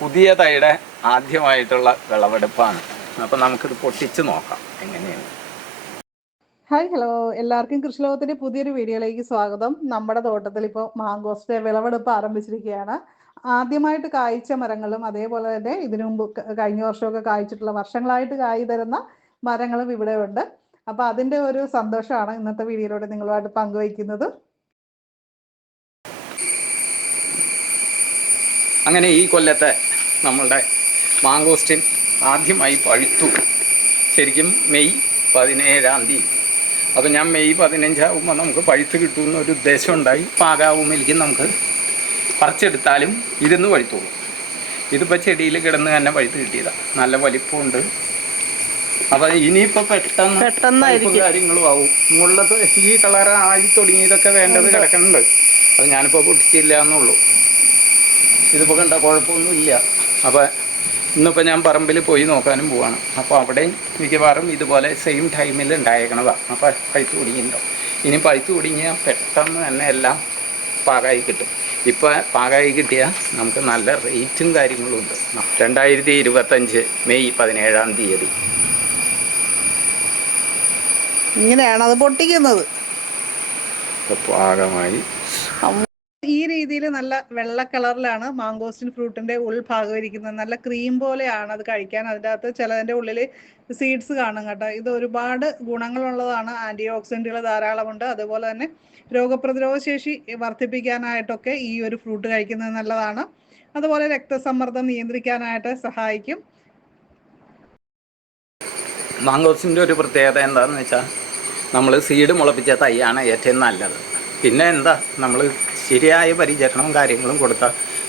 പുതിയ തൈയുടെ ആദ്യമായിട്ടുള്ള വിളവെടുപ്പാണ്. അപ്പം നമുക്കിത് പൊട്ടിച്ച് നോക്കാം എങ്ങനെയാണ്. Hi hello. എല്ലാവർക്കും കൃഷിലോകത്തിന്റെ പുതിയൊരു വീഡിയോയിലേക്ക് സ്വാഗതം. നമ്മുടെ തോട്ടത്തിൽ ഇപ്പോൾ മാങ്കോസ്റ്റ് വിളവെടുപ്പ് ആരംഭിച്ചിരിക്കുകയാണ്. ആദ്യമായിട്ട് കായ്ച്ച മരങ്ങളും അതേപോലെ തന്നെ ഇതിനു മുമ്പ് കഴിഞ്ഞ വർഷമൊക്കെ കായ്ച്ചിട്ടുള്ള വർഷങ്ങളായിട്ട് കായി തരുന്ന മരങ്ങളും ഇവിടെ ഉണ്ട് അപ്പൊ അതിന്റെ ഒരു സന്തോഷമാണ് ഇന്നത്തെ വീഡിയോയിലൂടെ നിങ്ങളുമായിട്ട് പങ്കുവയ്ക്കുന്നത്. അങ്ങനെ ഈ കൊല്ലത്തെ നമ്മളുടെ മാങ്കോസ്റ്റിൻ ആദ്യമായി പഴുത്തു. ശരിക്കും മെയ് പതിനേഴാം തീയതി. അപ്പോൾ ഞാൻ മെയ് പതിനഞ്ചാകുമ്പോൾ നമുക്ക് പഴുത്ത് കിട്ടുമെന്ന് ഒരു ഉദ്ദേശം ഉണ്ടായി. പാകാവുമ്പോഴേക്കും നമുക്ക്. പറിച്ചെടുത്താലും ഇരുന്ന് പഴുത്തോളൂ. ഇതിപ്പോൾ ചെടിയിൽ കിടന്ന് തന്നെ പഴുത്ത് കിട്ടിയതാണ് നല്ല വലിപ്പമുണ്ട്. അപ്പോൾ ഇനിയിപ്പോൾ പെട്ടെന്ന് പെട്ടെന്നായിരിക്കും. പഴുപ്പും കാര്യങ്ങളും ആവും. മുകളിലത്തെ ഈ കളർ ആയി തുടങ്ങിയതൊക്കെ വേണ്ടത് കിടക്കുന്നുണ്ട്. അത് ഞാനിപ്പോൾ പൊട്ടിച്ചില്ല എന്നുള്ളൂ ഇതിപ്പോൾ കണ്ട കുഴപ്പമൊന്നുമില്ല. അപ്പോൾ ഇന്നിപ്പോൾ ഞാൻ പറമ്പിൽ പോയി നോക്കാനും പോവാണ്. അപ്പോൾ അവിടെയും മിക്കവാറും ഇതുപോലെ സെയിം ടൈമിൽ ഉണ്ടായേക്കണതാണ് അപ്പോൾ പഴുത്ത് കുടിങ്ങിണ്ടോ ഇനി പഴുത്ത് കുടുങ്ങിയാൽ പെട്ടെന്ന് തന്നെ എല്ലാം പാകമായി കിട്ടും. ഇപ്പോൾ പാകമായി കിട്ടിയാൽ നമുക്ക് നല്ല റേറ്റും കാര്യങ്ങളും ഉണ്ട്. രണ്ടായിരത്തി ഇരുപത്തഞ്ച് മെയ് പതിനേഴാം തീയതി. ഇങ്ങനെയാണ് അത് പൊട്ടിക്കുന്നത്. പാകമായി. രീതിയിൽ നല്ല വെള്ള കളറിലാണ് മാങ്കോസ്റ്റിൻ ഫ്രൂട്ടിന്റെ ഉൾഭാഗം ഇരിക്കുന്നത് നല്ല ക്രീം പോലെയാണ് അത് കഴിക്കാൻ. അതിന്റെ അകത്ത് ചിലതിന്റെ ഉള്ളിൽ സീഡ്സ് കാണും കേട്ടോ. ഇത് ഒരുപാട് ഗുണങ്ങളുള്ളതാണ്. ആന്റി ഓക്സിഡന്റുകൾ ധാരാളമുണ്ട്. അതുപോലെ തന്നെ രോഗപ്രതിരോധ ശേഷി വർദ്ധിപ്പിക്കാനായിട്ടൊക്കെ ഈ ഒരു ഫ്രൂട്ട് കഴിക്കുന്നത് നല്ലതാണ്. അതുപോലെ രക്തസമ്മർദ്ദം നിയന്ത്രിക്കാനായിട്ട് സഹായിക്കും. മാങ്കോസിന്റെ ഒരു പ്രത്യേകത എന്താണെന്ന് വെച്ചാൽ നമ്മൾ സീഡ് മുളപ്പിച്ച തൈയാണ് ഏറ്റവും നല്ലത്. പിന്നെ എന്താ നമ്മൾ ശരിയായ പരിചരണവും കാര്യങ്ങളും കൊടുത്ത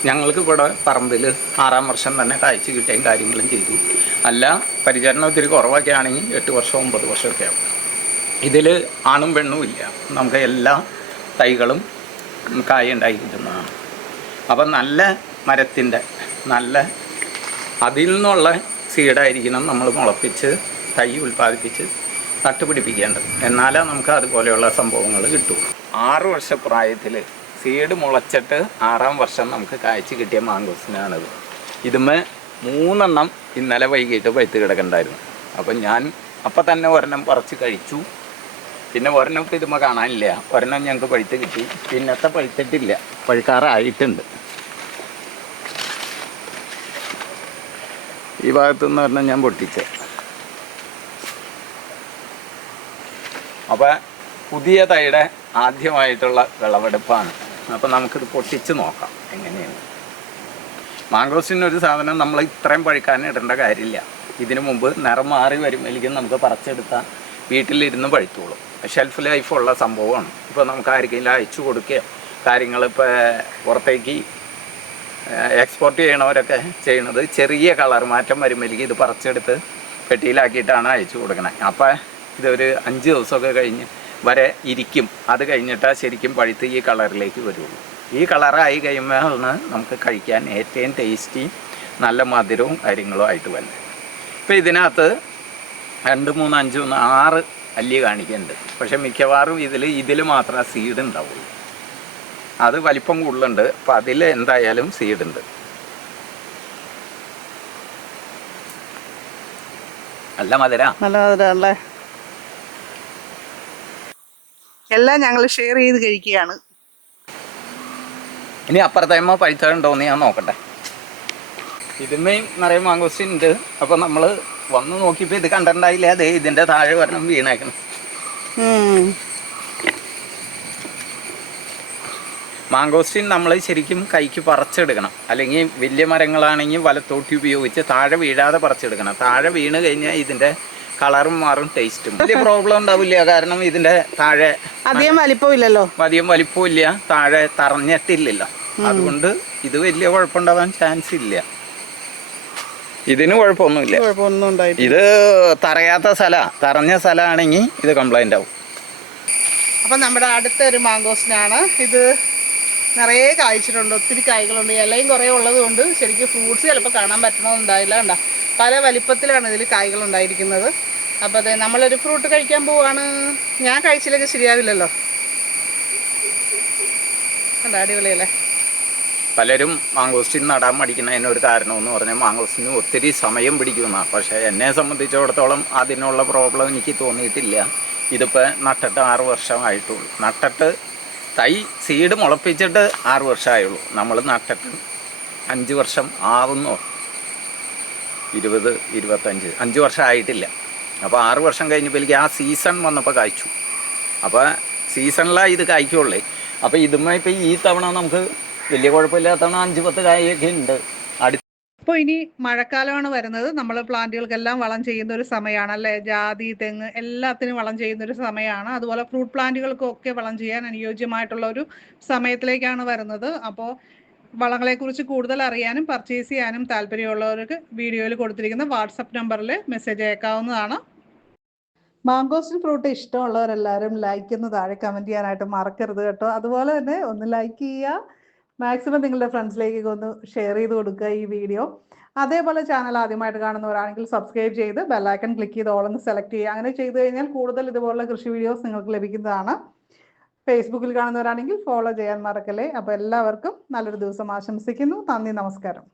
ഞങ്ങൾക്ക് ഇവിടെ പറമ്പിൽ ആറാം വർഷം തന്നെ കാഴ്ച കിട്ടുകയും കാര്യങ്ങളും ചെയ്തു. അല്ല പരിചരണം ഒത്തിരി കുറവൊക്കെ ആണെങ്കിൽ എട്ട് വർഷം ഒമ്പത് വർഷമൊക്കെ ആവും. ഇതിൽ ആണും പെണ്ണും ഇല്ല. നമുക്ക് എല്ലാ തൈകളും കായ ഉണ്ടായി കിട്ടുന്നതാണ്. അപ്പം നല്ല മരത്തിന്റെ നല്ല അതിൽ നിന്നുള്ള സീഡായിരിക്കണം നമ്മൾ മുളപ്പിച്ച് തൈ ഉൽപ്പാദിപ്പിച്ച് നട്ടുപിടിപ്പിക്കേണ്ടത്. എന്നാലേ നമുക്ക് അതുപോലെയുള്ള സംഭവങ്ങൾ കിട്ടുള്ളൂ ആറ് വർഷ പ്രായത്തിൽ സീഡ് മുളച്ചിട്ട് ആറാം വർഷം നമുക്ക് കാഴ്ച കിട്ടിയ മാങ്കോസിനാണിത്. ഇതുമേ മൂന്നെണ്ണം ഇന്നലെ വൈകിട്ട് പഴുത്ത് കിടക്കണ്ടായിരുന്നു. അപ്പം ഞാൻ അപ്പം തന്നെ ഒരെണ്ണം പറിച്ച് കഴിച്ചു. പിന്നെ ഒരെണ്ണം ഇതുമ്മ കാണാനില്ല. ഒരെണ്ണം ഞങ്ങൾക്ക് പഴുത്ത് കിട്ടി. പിന്നത്തെ പഴുത്തിട്ടില്ല. പഴുക്കാറായിട്ടുണ്ട്. ഈ ഭാഗത്തു നിന്ന് പറഞ്ഞാൽ ഞാൻ പൊട്ടിച്ച്. അപ്പോൾ പുതിയ തൈയുടെ ആദ്യമായിട്ടുള്ള വിളവെടുപ്പാണ്. അപ്പോൾ നമുക്കിത് പൊട്ടിച്ച് നോക്കാം. എങ്ങനെയാണ്? മാംഗോസിന്റെ ഒരു സാധനം നമ്മൾ ഇത്രയും പഴുക്കാൻ ഇടേണ്ട കാര്യമില്ല. ഇതിനു മുമ്പ് നിറം മാറി വരുമ്പോഴേക്കും നമുക്ക് പറിച്ചെടുത്താൽ വീട്ടിലിരുന്ന് പഴുത്തോളും. ഷെൽഫ് ലൈഫുള്ള സംഭവമാണ്. ഇപ്പോൾ നമുക്ക് ആർക്കെങ്കിലും അയച്ചു കൊടുക്കുകയോ കാര്യങ്ങൾ ഇപ്പോൾ പുറത്തേക്ക് എക്സ്പോർട്ട് ചെയ്യണവരൊക്കെ ചെയ്യണത് ചെറിയ കളർ മാറ്റം വരുമ്പോഴേക്കും ഇത് പറിച്ചെടുത്ത് പെട്ടിയിലാക്കിയിട്ടാണ് അയച്ചു കൊടുക്കുന്നത് അപ്പോൾ ഇതൊരു അഞ്ച് ദിവസമൊക്കെ കഴിഞ്ഞ് വരെ ഇരിക്കും. അത് കഴിഞ്ഞിട്ടാ ശരിക്കും പഴുത്ത് ഈ കളറിലേക്ക് വരുള്ളൂ. ഈ കളറായി കഴിയുമ്പോഴാണ് നമുക്ക് കഴിക്കാൻ ഏറ്റവും ടേസ്റ്റി നല്ല മധുരവും കാര്യങ്ങളും ആയിട്ട് വരുന്നത്. ഇപ്പോൾ ഇതിനകത്ത് രണ്ട് മൂന്ന് അഞ്ച് മൂന്ന് ആറ് അല്ലി കാണിക്കുന്നുണ്ട്. പക്ഷെ മിക്കവാറും ഇതിൽ ഇതിൽ മാത്രമേ സീഡ് ഉണ്ടാവുള്ളൂ. അത് വലിപ്പം കൂടുതലുണ്ട്. അപ്പം അതിൽ എന്തായാലും സീഡ് ഉണ്ട്. നല്ല മധുര. നല്ല മധുരമല്ലേ എല്ലാം ഞങ്ങൾ ഷെയർ ചെയ്ത് കഴിക്കുകയാണ്. ഇനി അപ്പുറത്തേമോ പഴുത്തുണ്ടോന്ന് ഞാൻ നോക്കട്ടെ. ഇതിന്മേയും നിറയെ മാങ്കോസ്റ്റിൻ ഉണ്ട്. അപ്പൊ നമ്മൾ വന്ന് നോക്കിയപ്പോ ഇത് കണ്ടിട്ടുണ്ടായില്ല. അതെ ഇതിന്റെ താഴെ വരണം വീണേക്കണം. മാങ്കോസ്റ്റിൻ നമ്മൾ ശരിക്കും കൈക്ക് പറിച്ചെടുക്കണം. അല്ലെങ്കിൽ വലിയ മരങ്ങളാണെങ്കിൽ വലത്തോട്ടി ഉപയോഗിച്ച് താഴെ വീഴാതെ പറിച്ചെടുക്കണം. താഴെ വീണ് കഴിഞ്ഞാൽ ഇതിന്റെ കളറും മാറും ടേസ്റ്റും. വലിയ പ്രോബ്ലം ഉണ്ടാവില്ല. കാരണം ഇതിന്റെ താഴെ അധികം വലിപ്പമില്ലല്ലോ അധികം വലിപ്പമില്ല താഴെ തറഞ്ഞിട്ടില്ലല്ലോ. അതുകൊണ്ട് ഇത് വലിയ കുഴപ്പമുണ്ടാവാൻ ചാൻസ് ഇല്ല. ഇതിന് കുഴപ്പമൊന്നുമില്ല. ഇത് തറയാത്ത സ്ഥല തറഞ്ഞ സ്ഥലമാണെങ്കിൽ ഇത് കംപ്ലൈന്റ് ആവും. അപ്പം നമ്മുടെ അടുത്ത ഒരു മാങ്കോസിനാണ് ഇത് നിറയെ കായ്ച്ചിട്ടുണ്ട്. ഒത്തിരി കായ്കളുണ്ട്. ഇലയും കുറേ ഉള്ളത് കൊണ്ട് ശരിക്കും ഫ്രൂട്ട്സ് ചിലപ്പോൾ കാണാൻ പറ്റണമെന്നുണ്ടായില്ല കണ്ട. പല വലിപ്പത്തിലാണ് ഇതിൽ കായ്കൾ ഉണ്ടായിരിക്കുന്നത്. അപ്പോൾ അതെ നമ്മളൊരു ഫ്രൂട്ട് കഴിക്കാൻ പോവാണ്. ഞാൻ കഴിച്ചില്ലെങ്കിൽ ശരിയാവില്ലല്ലോ. കണ്ട അടിപൊളിയല്ലേ? പലരും മാങ്കോസ്റ്റിൻ നടാൻ പഠിക്കുന്നതിന് ഒരു കാരണമെന്ന് പറഞ്ഞാൽ മാങ്കോസ്റ്റിന് ഒത്തിരി സമയം പിടിക്കുമെന്നാണ് പക്ഷേ എന്നെ സംബന്ധിച്ചിടത്തോളം അതിനുള്ള പ്രോബ്ലം എനിക്ക് തോന്നിയിട്ടില്ല. ഇതിപ്പോൾ നട്ടിട്ട് ആറ് വർഷമായിട്ടുള്ളൂ. നട്ടിട്ട് തൈ സീഡ് മുളപ്പിച്ചിട്ട് ആറ് വർഷമായുള്ളൂ. നമ്മൾ നട്ടിട്ട് അഞ്ച് വർഷം ആവുന്നോ. ഇരുപത് ഇരുപത്തഞ്ച് അഞ്ച് വർഷം ആയിട്ടില്ല. അപ്പോൾ ആറ് വർഷം കഴിഞ്ഞപ്പോഴേക്ക് ആ സീസൺ വന്നപ്പോൾ കായ്ച്ചു. അപ്പോൾ സീസണിലാണ് ഇത് കായ്ക്കുള്ളേ. അപ്പോൾ ഇതുമ്മ ഇപ്പോൾ ഈ തവണ നമുക്ക് വലിയ കുഴപ്പമില്ലാത്തവണ അഞ്ച് പത്ത് കായൊക്കെ ഉണ്ട് ഇപ്പോൾ ഇനി മഴക്കാലമാണ് വരുന്നത്. നമ്മൾ പ്ലാന്റുകൾക്കെല്ലാം വളം ചെയ്യുന്ന ഒരു സമയമാണ് അല്ലേ ജാതി തെങ്ങ് എല്ലാത്തിനും വളം ചെയ്യുന്ന ഒരു സമയമാണ് അതുപോലെ ഫ്രൂട്ട് പ്ലാന്റുകൾക്കും ഒക്കെ വളം ചെയ്യാൻ അനുയോജ്യമായിട്ടുള്ള ഒരു സമയത്തിലേക്കാണ് വരുന്നത്. അപ്പോൾ വളങ്ങളെക്കുറിച്ച് കൂടുതൽ അറിയാനും പർച്ചേസ് ചെയ്യാനും താല്പര്യമുള്ളവർക്ക് വീഡിയോയിൽ കൊടുത്തിരിക്കുന്ന വാട്സപ്പ് നമ്പറിൽ മെസ്സേജ് അയക്കാവുന്നതാണ്. മാംഗോസ്റ്റിൻ ഫ്രൂട്ട് ഇഷ്ടമുള്ളവരെല്ലാവരും ലൈക്ക് ഒന്ന് താഴെ കമന്റ് ചെയ്യാനായിട്ട് മറക്കരുത് കേട്ടോ. അതുപോലെ തന്നെ ഒന്ന് ലൈക്ക് ചെയ്യുക. മാക്സിമം നിങ്ങളുടെ ഫ്രണ്ട്സിലേക്ക് ഒന്ന് ഷെയർ ചെയ്ത് കൊടുക്കുക ഈ വീഡിയോ അതേപോലെ ചാനൽ ആദ്യമായിട്ട് കാണുന്നവരാണെങ്കിൽ സബ്സ്ക്രൈബ് ചെയ്ത് ബെല്ലൈക്കൺ ക്ലിക്ക് ചെയ്ത് ഓളൊന്ന് സെലക്ട് ചെയ്യുക. അങ്ങനെ ചെയ്തു കഴിഞ്ഞാൽ കൂടുതൽ ഇതുപോലുള്ള കൃഷി വീഡിയോസ് നിങ്ങൾക്ക് ലഭിക്കുന്നതാണ്. ഫേസ്ബുക്കിൽ കാണുന്നവരാണെങ്കിൽ ഫോളോ ചെയ്യാൻ മറക്കല്ലേ. അപ്പോൾ എല്ലാവർക്കും നല്ലൊരു ദിവസം ആശംസിക്കുന്നു. നന്ദി നമസ്കാരം.